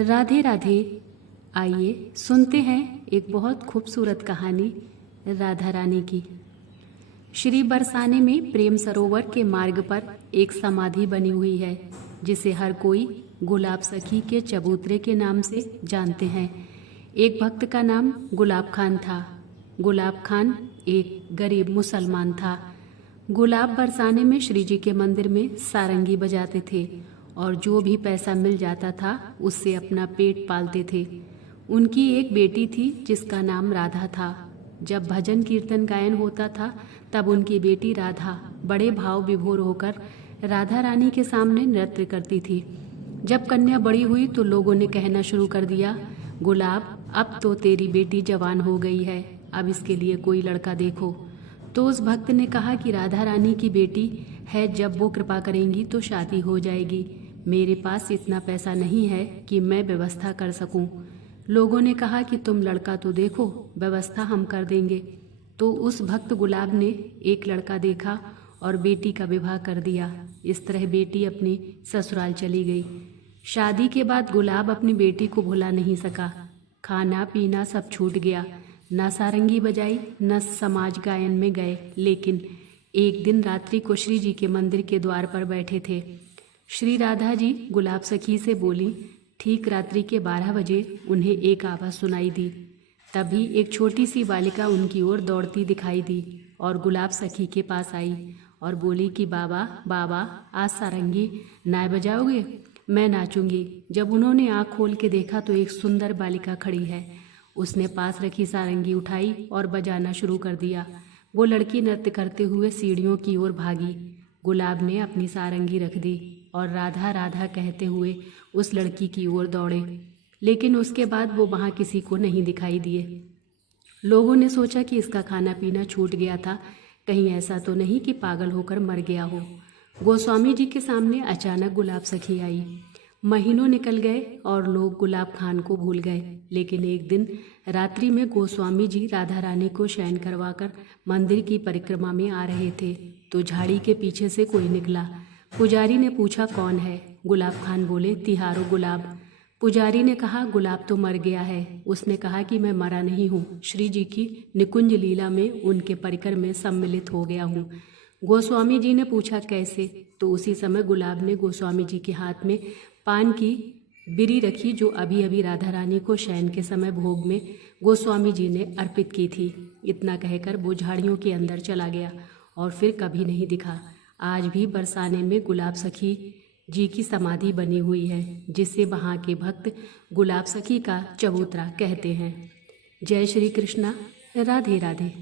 राधे राधे। आइए सुनते हैं एक बहुत खूबसूरत कहानी राधा रानी की। श्री बरसाने में प्रेम सरोवर के मार्ग पर एक समाधि बनी हुई है जिसे हर कोई गुलाब सखी के चबूतरे के नाम से जानते हैं। एक भक्त का नाम गुलाब खान था। गुलाब खान एक गरीब मुसलमान था। गुलाब बरसाने में श्री जी के मंदिर में सारंगी बजाते थे और जो भी पैसा मिल जाता था उससे अपना पेट पालते थे। उनकी एक बेटी थी जिसका नाम राधा था। जब भजन कीर्तन गायन होता था तब उनकी बेटी राधा बड़े भाव विभोर होकर राधा रानी के सामने नृत्य करती थी। जब कन्या बड़ी हुई तो लोगों ने कहना शुरू कर दिया, गुलाब अब तो तेरी बेटी जवान हो गई है, अब इसके लिए कोई लड़का देखो। तो उस भक्त ने कहा कि राधा रानी की बेटी है, जब वो कृपा करेंगी तो शादी हो जाएगी। मेरे पास इतना पैसा नहीं है कि मैं व्यवस्था कर सकूं। लोगों ने कहा कि तुम लड़का तो देखो, व्यवस्था हम कर देंगे। तो उस भक्त गुलाब ने एक लड़का देखा और बेटी का विवाह कर दिया। इस तरह बेटी अपनी ससुराल चली गई। शादी के बाद गुलाब अपनी बेटी को भुला नहीं सका। खाना पीना सब छूट गया, न सारंगी बजाई न समाज गायन में गए। लेकिन एक दिन रात्रि को श्री जी के मंदिर के द्वार पर बैठे थे। श्री राधा जी गुलाब सखी से बोली। ठीक रात्रि के 12 बजे उन्हें एक आवाज़ सुनाई दी। तभी एक छोटी सी बालिका उनकी ओर दौड़ती दिखाई दी और गुलाब सखी के पास आई और बोली कि बाबा बाबा आज सारंगी ना बजाओगे? मैं नाचूंगी। जब उन्होंने आँख खोल के देखा तो एक सुंदर बालिका खड़ी है। उसने पास रखी सारंगी उठाई और बजाना शुरू कर दिया। वो लड़की नृत्य करते हुए सीढ़ियों की ओर भागी। गुलाब ने अपनी सारंगी रख दी और राधा राधा कहते हुए उस लड़की की ओर दौड़े। लेकिन उसके बाद वो वहाँ किसी को नहीं दिखाई दिए। लोगों ने सोचा कि इसका खाना पीना छूट गया था, कहीं ऐसा तो नहीं कि पागल होकर मर गया हो। गोस्वामी जी के सामने अचानक गुलाब सखी आई। महीनों निकल गए और लोग गुलाब खान को भूल गए। लेकिन एक दिन रात्रि में गोस्वामी जी राधा रानी को शयन करवाकर मंदिर की परिक्रमा में आ रहे थे तो झाड़ी के पीछे से कोई निकला। पुजारी ने पूछा, कौन है? गुलाब खान बोले, तिहारो गुलाब। पुजारी ने कहा, गुलाब तो मर गया है। उसने कहा कि मैं मरा नहीं हूँ, श्री जी की निकुंज लीला में उनके परिकर में सम्मिलित हो गया हूँ। गोस्वामी जी ने पूछा, कैसे? तो उसी समय गुलाब ने गोस्वामी जी के हाथ में पान की बिरी रखी जो अभी अभी राधा रानी को शयन के समय भोग में गोस्वामी जी ने अर्पित की थी। इतना कहकर वो झाड़ियों के अंदर चला गया और फिर कभी नहीं दिखा। आज भी बरसाने में गुलाब सखी जी की समाधि बनी हुई है जिसे वहाँ के भक्त गुलाब सखी का चबूतरा कहते हैं। जय श्री कृष्णा। राधे राधे।